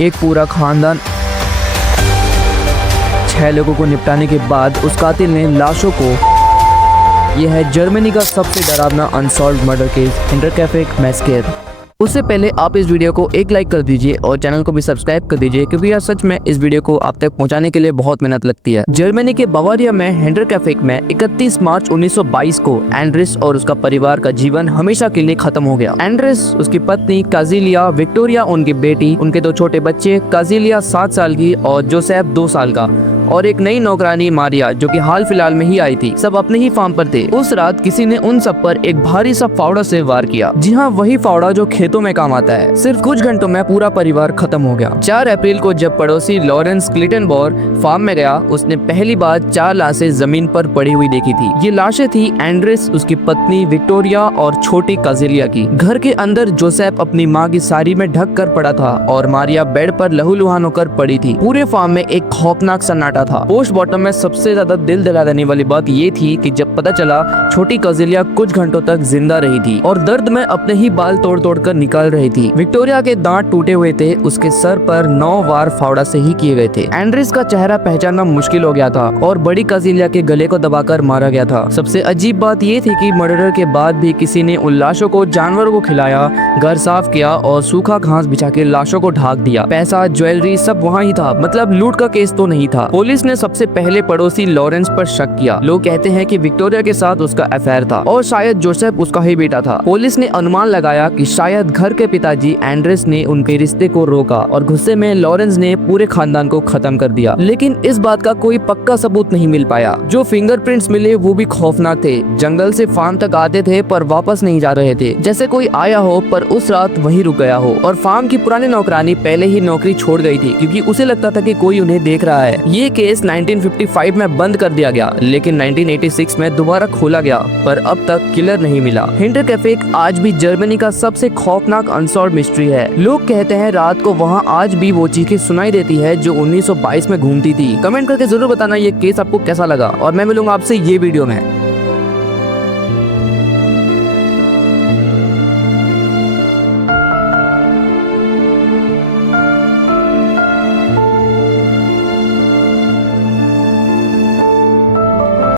एक पूरा खानदान 6 लोगों को निपटाने के बाद उस कातिल ने लाशों को। यह है जर्मनी का सबसे डरावना अनसॉल्व्ड मर्डर केस, हिंटरकैफे मैसेकर। उससे पहले आप इस वीडियो को एक लाइक कर दीजिए और चैनल को भी सब्सक्राइब कर दीजिए, क्योंकि यार सच में इस वीडियो को आप तक पहुंचाने के लिए बहुत मेहनत लगती है। जर्मनी के बवारिया में हिंटरकैफे में 31 मार्च 1922 को एंड्रिस और उसका परिवार का जीवन हमेशा के लिए खत्म हो गया। एंड्रिस, उसकी पत्नी काजिलिया, विक्टोरिया उनकी बेटी, उनके 2 छोटे बच्चे, काजिलिया 7 साल की और जोसेफ 2 साल का, और एक नई नौकरानी मारिया जो कि हाल फिलहाल में ही आई थी, सब अपने ही फार्म पर थे। उस रात किसी ने उन सब पर एक भारी सा फावड़ा से वार किया। जी हाँ, वही फावड़ा जो खेतों में काम आता है। सिर्फ कुछ घंटों में पूरा परिवार खत्म हो गया। 4 अप्रैल को जब पड़ोसी लॉरेंस क्लिटनबोर फार्म में गया, उसने पहली बार 4 लाशें जमीन पर पड़ी हुई देखी थी। ये लाशें थी एंड्रिस, उसकी पत्नी विक्टोरिया और छोटी काजिलिया की। घर के अंदर जोसेफ अपनी माँ की साड़ी में ढक कर पड़ा था और मारिया बेड पर लहूलुहान होकर पड़ी थी। पूरे फार्म में एक खौफनाक सन्नाटा था। पोस्टमार्टम में सबसे ज्यादा दिल दहला देने वाली बात ये थी कि जब पता चला छोटी काजिलिया कुछ घंटों तक जिंदा रही थी और दर्द में अपने ही बाल तोड़ तोड़ कर निकाल रही थी। विक्टोरिया के दांत टूटे हुए थे, उसके सर पर 9 वार फावड़ा से ही किए गए थे। एंड्रिस का चेहरा पहचानना मुश्किल हो गया था और बड़ी काजिलिया के गले को दबाकर मारा गया था। सबसे अजीब बात ये थी कि मर्डर के बाद भी किसी ने उन लाशों को जानवरों को खिलाया, घर साफ किया और सूखा घास बिछा के लाशों को ढक दिया। पैसा, ज्वेलरी सब वहाँ ही था। मतलब लूट का केस तो नहीं था। पुलिस ने सबसे पहले पड़ोसी लॉरेंस पर शक किया। लोग कहते हैं कि विक्टोरिया के साथ उसका अफेयर था और शायद जोसेफ उसका ही बेटा था। पुलिस ने अनुमान लगाया कि शायद घर के पिताजी एंड्रिस ने उनके रिश्ते को रोका और गुस्से में लॉरेंस ने पूरे खानदान को खत्म कर दिया। लेकिन इस बात का कोई पक्का सबूत नहीं मिल पाया। जो फिंगरप्रिंट्स मिले वो भी खौफनाक थे। जंगल से फार्म तक आते थे पर वापस नहीं जा रहे थे, जैसे कोई आया हो पर उस रात वहीं रुक गया हो। और फार्म की पुरानी नौकरानी पहले ही नौकरी छोड़ गई थी क्योंकि उसे लगता था कि कोई उन्हें देख रहा है। ये केस 1955 में बंद कर दिया गया, लेकिन 1986 में दोबारा खोला गया, पर अब तक किलर नहीं मिला। हिंटरकैफे आज भी जर्मनी का सबसे खौफनाक अनसॉल्व्ड मिस्ट्री है। लोग कहते हैं रात को वहाँ आज भी वो चीखें सुनाई देती है जो 1922 में घूमती थी। कमेंट करके जरूर बताना ये केस आपको कैसा लगा और मैं मिलूंगा आपसे ये वीडियो में।